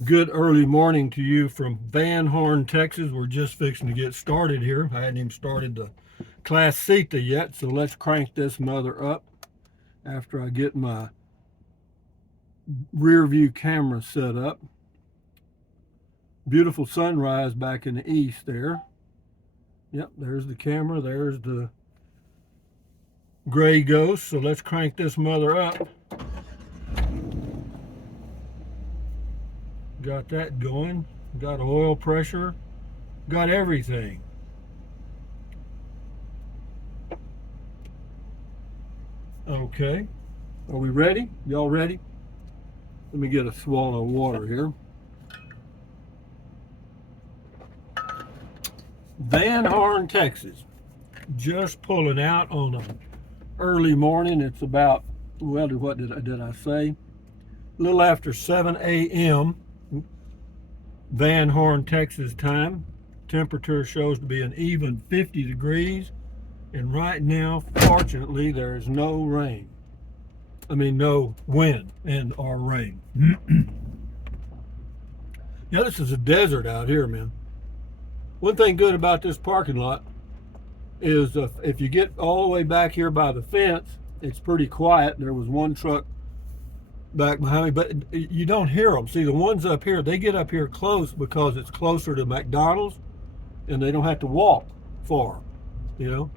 Good early morning to you from Van Horn, Texas. We're just fixing to get started here. I hadn't even started the Class Cita yet, so let's crank this mother up after I get my rear view camera set up. Beautiful sunrise back in the east there. Yep, there's the camera, there's the gray ghost. So let's crank this mother up. Got that going, got oil pressure, got everything. Okay, are we ready? Y'all ready? Let me get a swallow of water here. Van Horn, Texas. Just pulling out on an early morning. It's about, well, what did I say? A little after 7 a.m. Van Horn, Texas time. Temperature shows to be an even 50 degrees. And right now, fortunately, there is no rain. No wind and or rain. Yeah, this is a desert out here, man. One thing good about this parking lot is if you get all the way back here by the fence, it's pretty quiet. There was one truck back behind me, but you don't hear them. See, the ones up here, they get up here close because it's closer to McDonald's and they don't have to walk far, you know.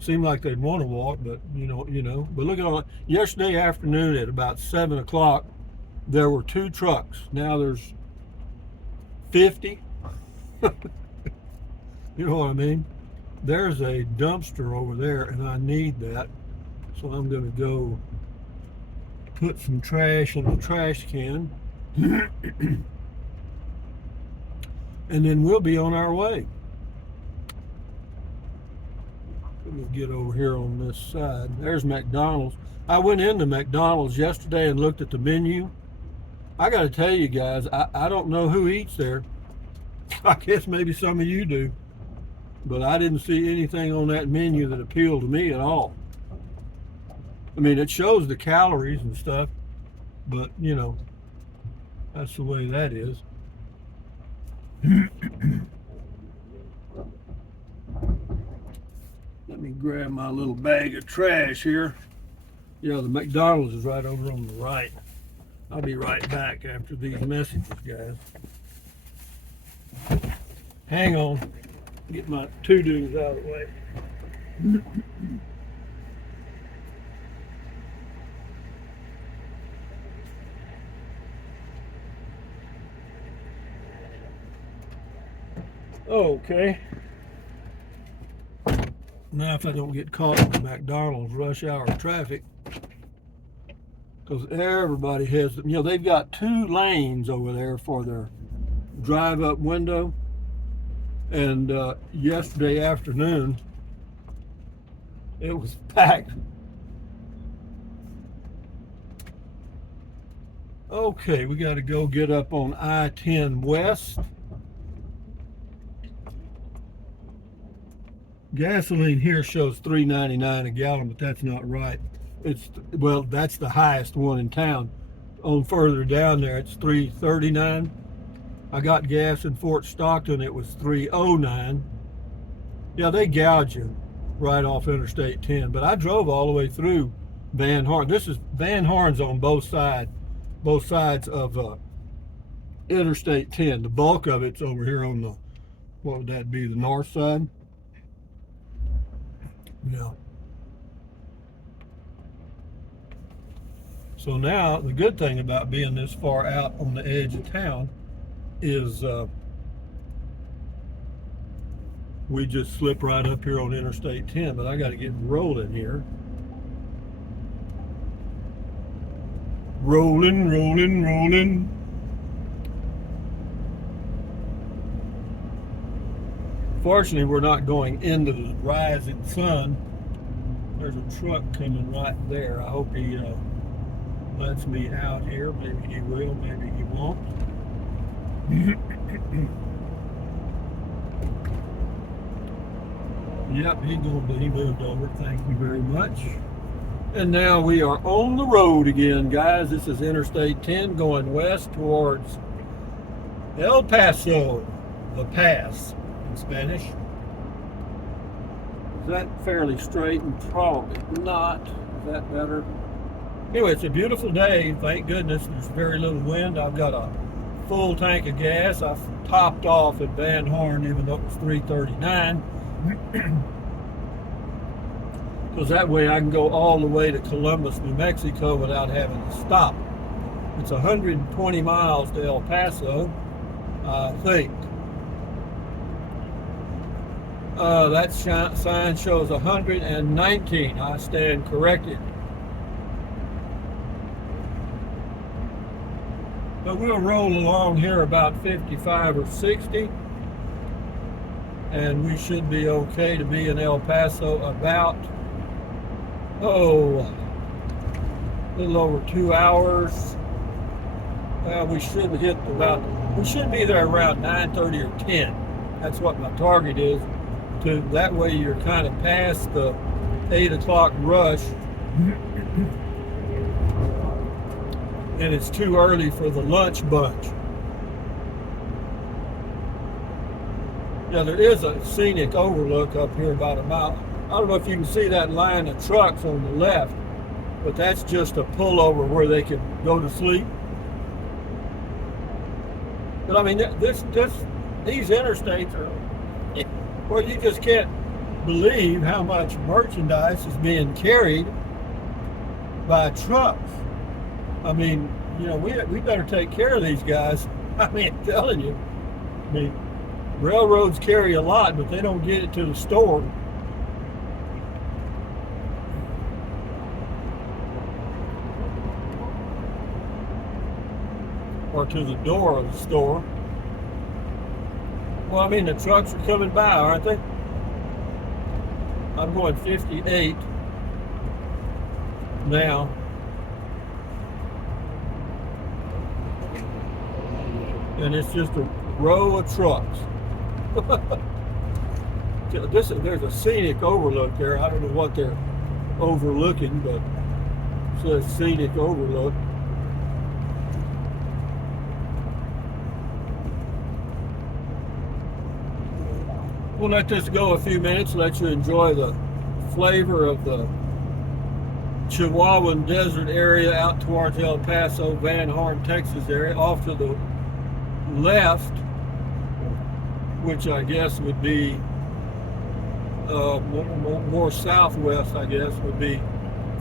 Seem like they'd want to walk, but but look at all. Yesterday afternoon at about 7 o'clock, there were 2 trucks. Now there's 50. You know what I mean? There's a dumpster over there, and I need that. So I'm going to go put some trash in the trash can. And then we'll be on our way. Let me get over here on this side. There's McDonald's. I went into McDonald's yesterday and looked at the menu. I got to tell you guys, I don't know who eats there. I guess maybe some of you do. But I didn't see anything on that menu that appealed to me at all. It shows the calories and stuff, but that's the way that is. Let me grab my little bag of trash here. Yeah, the McDonald's is right over on the right. I'll be right back after these messages, guys. Hang on. Get my to-dos out of the way. Okay. Now if I don't get caught in the McDonald's rush hour traffic, because everybody has, they've got 2 lanes over there for their drive-up window. And yesterday afternoon, it was packed. Okay, we got to go get up on I-10 West. Gasoline here shows $3.99 a gallon, but that's not right. That's the highest one in town. On further down there, it's $3.39. I got gas in Fort Stockton, it was $3.09. Yeah, they gouge you right off Interstate 10, but I drove all the way through Van Horn. Van Horn's on both sides of Interstate 10. The bulk of it's over here on the, what would that be, the north side? Yeah. So now, the good thing about being this far out on the edge of town is we just slip right up here on Interstate 10, but I got to get rolling here. Rolling, rolling, rolling. Fortunately, we're not going into the rising sun. There's a truck coming right there. I hope he lets me out here. Maybe he will, maybe he won't. Yep, he moved over. Thank you very much. And now we are on the road again, guys. This is Interstate 10 going west towards El Paso, the pass in Spanish. Is that fairly straight? And probably not. Is that better? Anyway, it's a beautiful day. Thank goodness there's very little wind. I've got a full tank of gas. I've topped off at Van Horn even though it was 339. Because that way I can go all the way to Columbus, New Mexico without having to stop. It's 120 miles to El Paso, I think. That sign shows 119. I stand corrected. But we'll roll along here about 55 or 60. And we should be okay to be in El Paso about, a little over 2 hours. We should be there around 9:30 or 10. That's what my target is. That way you're kind of past the 8 o'clock rush. And it's too early for the lunch bunch. Now there is a scenic overlook up here about a mile. I don't know if you can see that line of trucks on the left, but that's just a pullover where they can go to sleep. But I mean, these interstates are where you just can't believe how much merchandise is being carried by trucks. I mean, we better take care of these guys. I mean, I'm telling you. I mean, railroads carry a lot, but they don't get it to the store. Or to the door of the store. Well, I mean, the trucks are coming by, aren't they? I'm going 58 now. And it's just a row of trucks. There's a scenic overlook there. I don't know what they're overlooking, but it says scenic overlook. We'll let this go a few minutes, let you enjoy the flavor of the Chihuahuan Desert area out towards El Paso, Van Horn, Texas area. Off to the left, which I guess would be more southwest, I guess, would be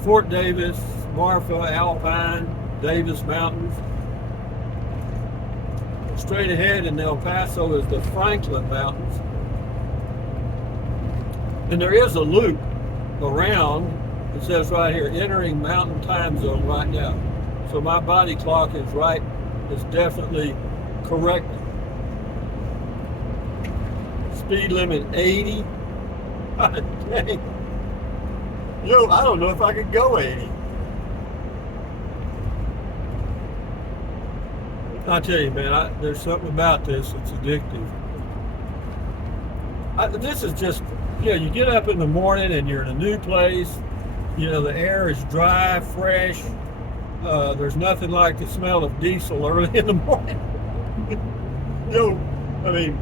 Fort Davis, Marfa, Alpine, Davis Mountains. Straight ahead in El Paso is the Franklin Mountains. And there is a loop around. It says right here, entering Mountain Time Zone right now. So my body clock is right. It's definitely correct. Speed limit 80. God dang. I don't know if I could go 80. I tell you, man, there's something about this that's addictive. This is just, you get up in the morning and you're in a new place. The air is dry, fresh. There's nothing like the smell of diesel early in the morning. I mean,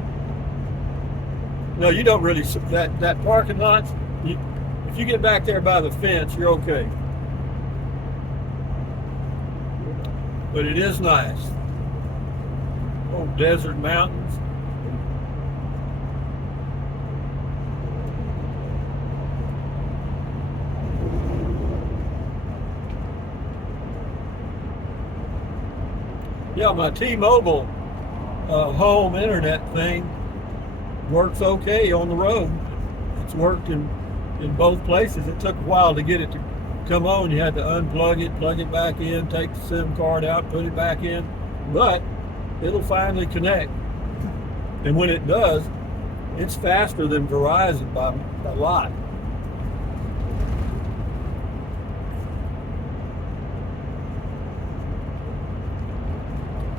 no, you don't really, that parking lot, if you get back there by the fence, you're okay. But it is nice. Oh, desert mountains. Yeah, my T-Mobile home internet thing works okay on the road. It's worked in both places. It took a while to get it to come on. You had to unplug it, plug it back in, take the SIM card out, put it back in. But it'll finally connect. And when it does, it's faster than Verizon by a lot.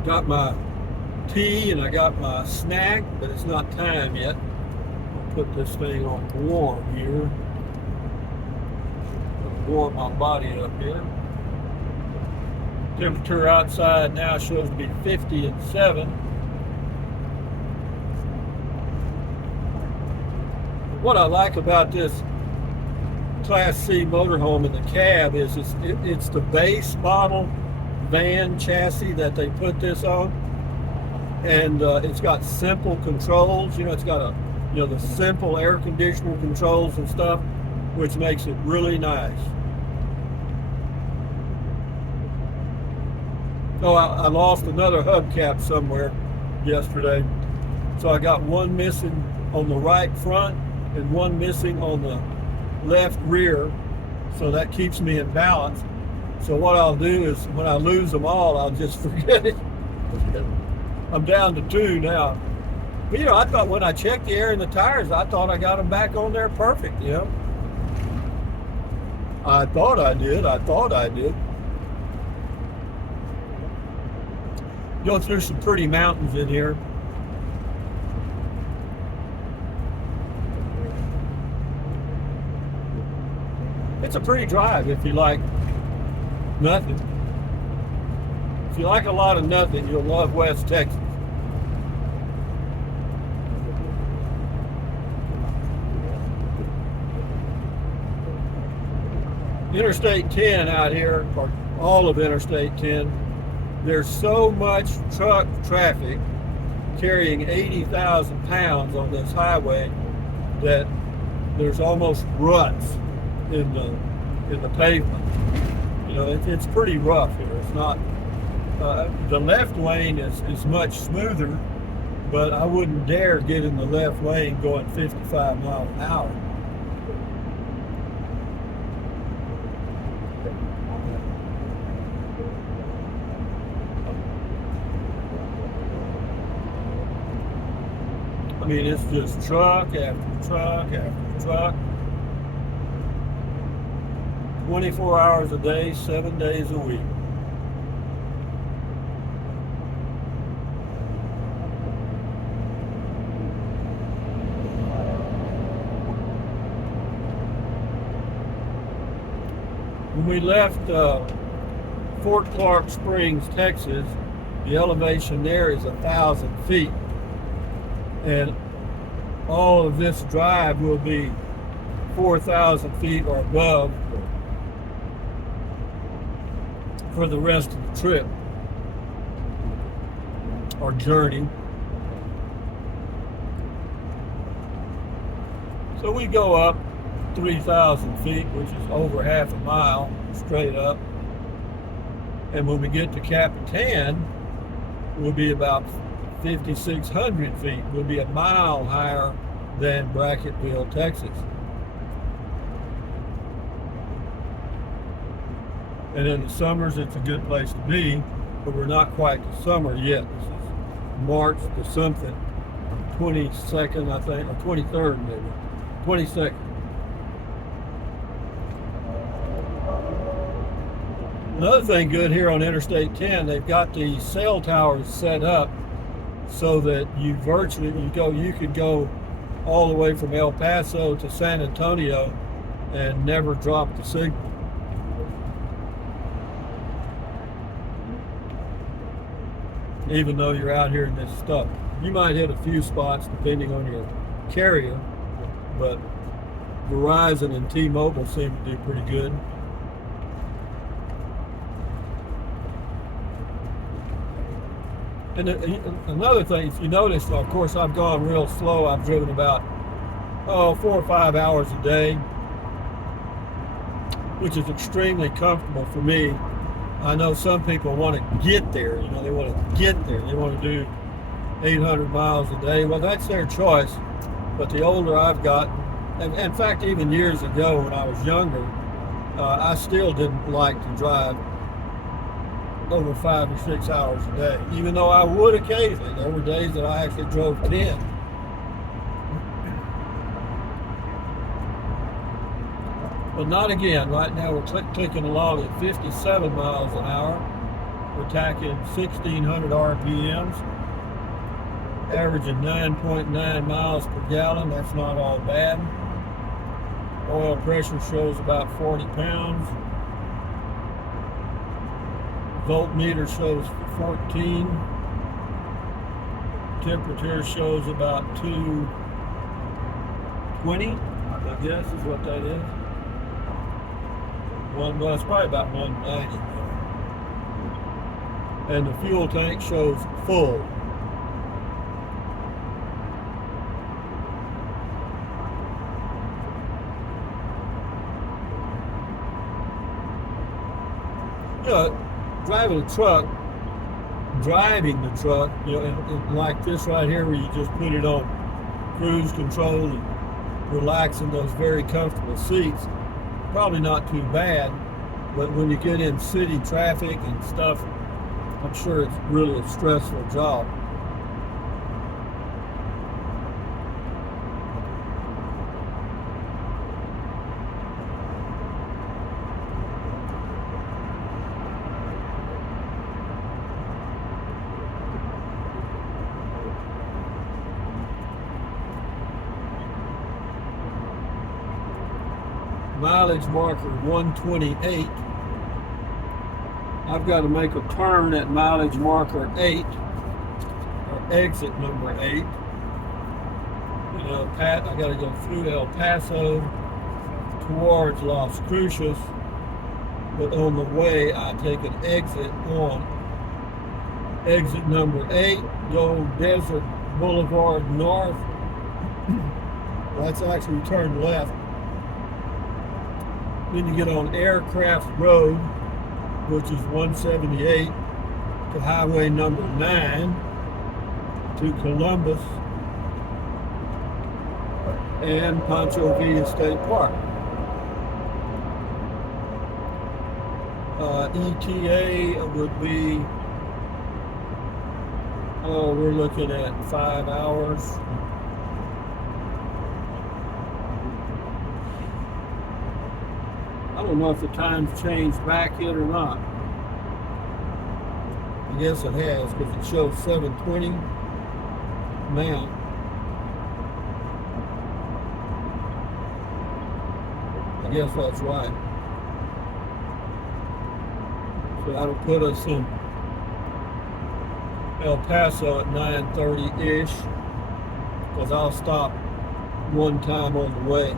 Got my tea and I got my snack, but it's not time yet. I'll put this thing on warm here. Warm my body up here. Temperature outside now shows to be 50 and 7. what I like about this Class C motorhome in the cab is it's the base model van chassis that they put this on, and it's got simple controls. It's got the simple air conditioner controls and stuff, which makes it really nice. Oh, I lost another hubcap somewhere yesterday, so I got one missing on the right front and one missing on the left rear, so that keeps me in balance. So what I'll do is when I lose them all, I'll just forget it. I'm down to 2 now. But I thought when I checked the air in the tires, I thought I got them back on there perfect. I thought I did. Go through some pretty mountains in here. It's a pretty drive if you like nothing. If you like a lot of nothing, you'll love West Texas. Interstate 10 out here, or all of Interstate 10, there's so much truck traffic carrying 80,000 pounds on this highway that there's almost ruts in the pavement. It's pretty rough here. It's not the left lane is much smoother, but I wouldn't dare get in the left lane going 55 miles an hour. I mean, it's just truck after truck after truck. 24 hours a day, 7 days a week. When we left Fort Clark Springs, Texas, the elevation there is 1,000 feet. And all of this drive will be 4,000 feet or above for the rest of the trip or journey. So we go up 3,000 feet, which is over half a mile straight up. And when we get to Capitan, we'll be about 5,600 feet. We'll be a mile higher than Brackettville, Texas. And in the summers, it's a good place to be, but we're not quite to summer yet. This is March the something, 22nd, I think, or 23rd maybe, 22nd. Another thing good here on Interstate 10, they've got the cell towers set up so that you could go all the way from El Paso to San Antonio and never drop the signal. Even though you're out here in this stuff. You might hit a few spots depending on your carrier, but Verizon and T-Mobile seem to do pretty good. And another thing, if you notice, of course, I've gone real slow. I've driven about 4 or 5 hours a day, which is extremely comfortable for me. I know some people want to get there. They want to get there. They want to do 800 miles a day. Well, that's their choice. But the older I've gotten, and in fact, even years ago when I was younger, I still didn't like to drive over 5 or 6 hours a day, even though I would occasionally. There were days that I actually drove 10. But not again. Right now we're clicking along at 57 miles an hour. We're tacking 1,600 RPMs, averaging 9.9 miles per gallon. That's not all bad. Oil pressure shows about 40 pounds. Voltmeter shows 14. Temperature shows about 212 120, I guess is what that is. Well, it's probably about 190. And the fuel tank shows full. You know, driving the truck, you know, and like this right here, where you just put it on cruise control and relax in those very comfortable seats, probably not too bad. But when you get in city traffic and stuff, I'm sure it's really a stressful job. Mileage marker 128. I've got to make a turn at mileage marker 8, or exit number 8. You know, I got to go through El Paso towards Las Cruces, but on the way I take an exit on exit number 8, the old Desert Boulevard North. That's actually turn left. Then you get on Aircraft Road, which is 178, to highway number 9 to Columbus and Pancho Villa State Park. ETA would be, we're looking at 5 hours. I don't know if the time's changed back yet or not. I guess it has, because it shows 7:20 now. I guess that's right. So that'll put us in El Paso at 9:30-ish, because I'll stop one time on the way.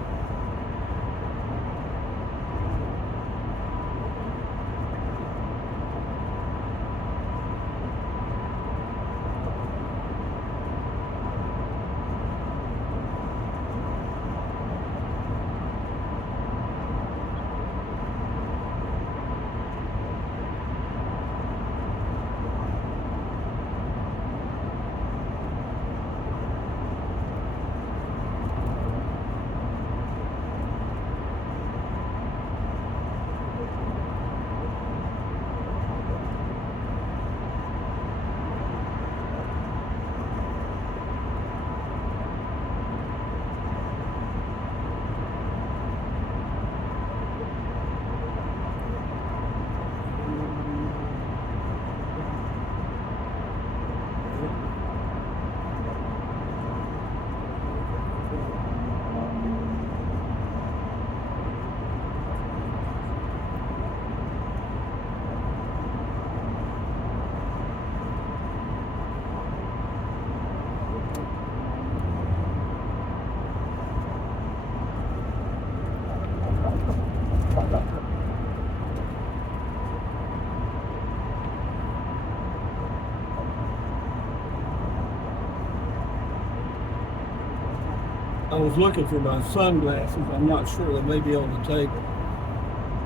I was looking for my sunglasses. I'm not sure. They may be on the table,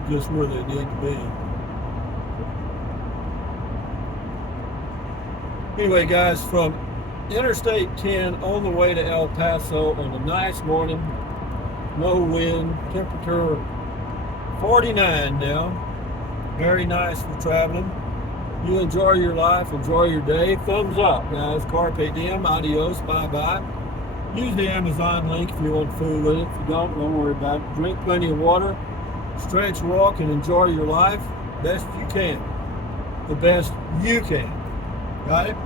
just where they need to be. Anyway, guys, from Interstate 10 on the way to El Paso on a nice morning, no wind, temperature 49 now. Very nice for traveling. You enjoy your life, enjoy your day. Thumbs up, guys. Carpe diem, adios, bye-bye. Use the Amazon link if you want food with it. If you don't worry about it. Drink plenty of water, stretch, walk, and enjoy your life best you can. The best you can. Got it?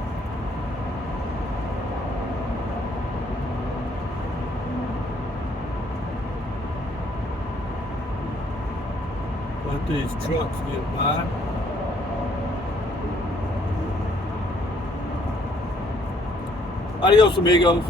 Let these trucks get by. Adios, amigos.